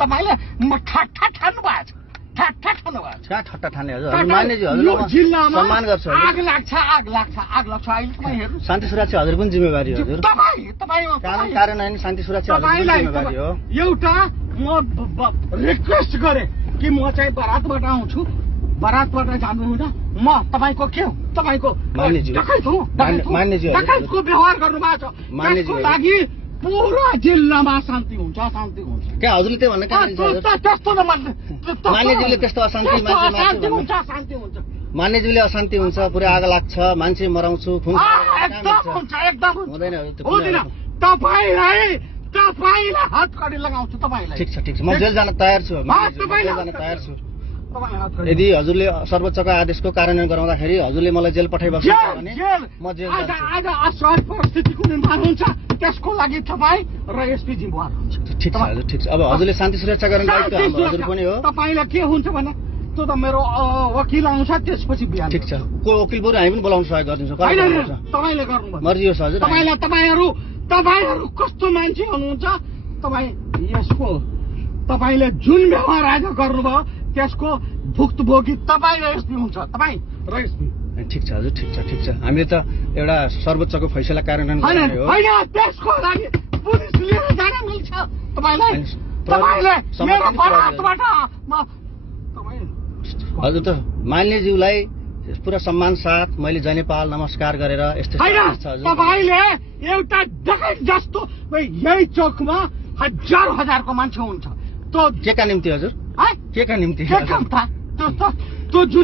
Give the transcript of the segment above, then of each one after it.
तपाईले ठट्टा ठान्नु भएको छ ठट्टा ठान्नु भएको छ कहाँ ठट्टा ठान्ने हजुर मान्यजी हजुर जिल्लामा सम्मान गर्छु आग लाग्छ अहिले तपाईँ हेर्नु शान्ति सुरक्षा हजुर पनि जिम्मेवारी हजुर तपाईँ कानुन कार्यान्वयन शान्ति सुरक्षा तपाईलाई जिम्मेवारी हो एउटा म रिक्वेस्ट गरे कि म चाहिँ बारातबाट आउँछु बारातबाट जानुहुँदा म तपाईको के हो तपाईको डकैतको व्यवहार गर्नु भएको छ त्यसको लागि पुरा जिल्लामा शान्ति हुन्छ क्या हजुरले त्यो भन्ने त्यस्तो मान्यजीले त्यस्तो अशान्ति हुन्छ शान्ति हुन्छ मान्यजीले अशान्ति हुन्छ पुरै आग लाग्छ मान्छे मराउँछु एकदम हुँदैन तपाईँलाई हतकडी लगाउँछु तपाईँलाई ठिक छ म जेल जान तयार छु यदि हजुरले सर्वोच्चको आदेशको कार्यान्वयन गराउँदाखेरि हजुरले मलाई जेल पठाइबस्नु भने म जेल जान्छु आज असहज परिस्थितिको निर्माण हुन्छ त्यसको लागि तपाईँ र एसपी जिम्मेवार हुन्छ ठिक छ हजुर ठिक छ अब हजुरले शान्ति सुरक्षा गर्ने दायित्व हजुर पनि हो तपाईलाई के हुन्छ भने त्यो त मेरो वकिल आउँछ त्यसपछि बिहान ठिक छ को वकिल बरु हामी पनि बोलाउन सहयोग गरिदिन्छौँ तपाईँले गर्नुभयो मर्जी होस् हजुर तपाईँहरू कस्तो मान्छे हुनुहुन्छ तपाईँले जुन व्यवहार आज गर्नुभयो त्यसको भुक्तभोगी तपाईँ र एसपी हुन्छ तपाईँ र एसपी ठिक छ हजुर ठिक छ हामीले त एउटा सर्वोच्चको फैसला कार्यान्वयन गर्ने हो होइन त्यसको लागि पुलिस लिएर जान मिल्छ तपाईँले मेरो बारातबाट हजुर त मान्यज्यूलाई पुरा सम्मान साथ मैले जयनेपाल नमस्कार गरेर यस्तै तपाईँले एउटा डकैत जस्तो यही चौकमा हजारको मान्छे हुन्छ त्यो के का निम्ति हजुर के का निम्ति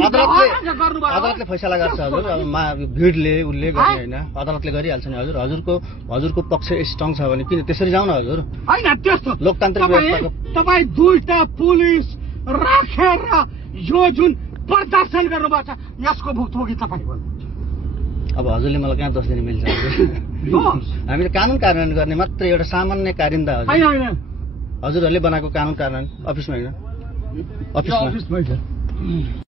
अदालतले फैसला गर्छ हजुर अब भिडले उसले गर्ने होइन अदालतले गरिहाल्छ नि हजुर हजुरको पक्ष स्ट्रङ छ भने किन त्यसरी जाउँ न हजुर होइन त्यस्तो लोकतान्त्रिक व्यवस्थाको तपाईँ दुईटा पुलिस राखेर यो जुन प्रदर्शन गर्नुभएको छ यसको भुक्तभोगी तपाईँ भन्नुहुन्छ अब हजुरले मलाई कहाँ दोष दिन मिल्छ हामीले कानुन कार्यान्वयन गर्ने मात्र एउटा सामान्य कारिन्दा हजुरहरूले बनाएको कानुन कार्यान्वयन अफिसमा होइन अफिसमा